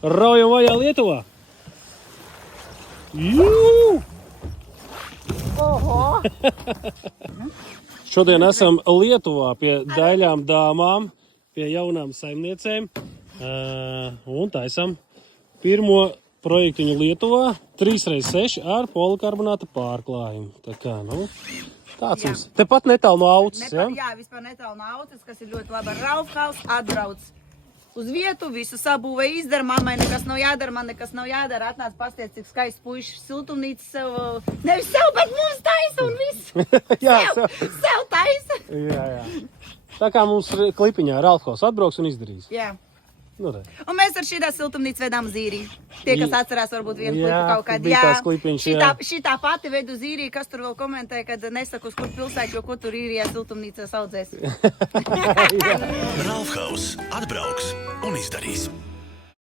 Raujam vajā Lietuvā. Jū! Oho! Šodien esam Lietuvā pie daļām dāmām, pie jaunām saimniecēm. Un taisam pirmo projektiņu Lietuvā 3x6 ar polikarbonāta pārklājumu. Tā kā, nu, tāds mums. Tepat netālu no autas, ja? Jā, vispār netālu no autas, kas ir ļoti labi ar Raufhaus, atbrauc uz vietu, visu sabūvē izdara, mammai nekas nav jādara, man nekas nav jādara, atnāc pastiet, cik skaists puišs siltumnīca sev, nevis sev, bet mums taisa un viss. Jā, sev taisa. Jā. Tā kā mums klipiņā Raufhaus atbrauks un izdarīs. Jā. Nu, re. Un mēs ar šitā siltumnīcu vedām uz īriju. Tie, kas atcerās varbūt vienu Jā, klipu kaut kādu. bija tās klipiņš, jā. Šitā pati ved uz īriju, kas tur vēl komentē, kad nesaku, uz kur pilsētu, jo ko tur īrijā siltumnīcā audzēs. Raufhaus atbrauks un izdarīs.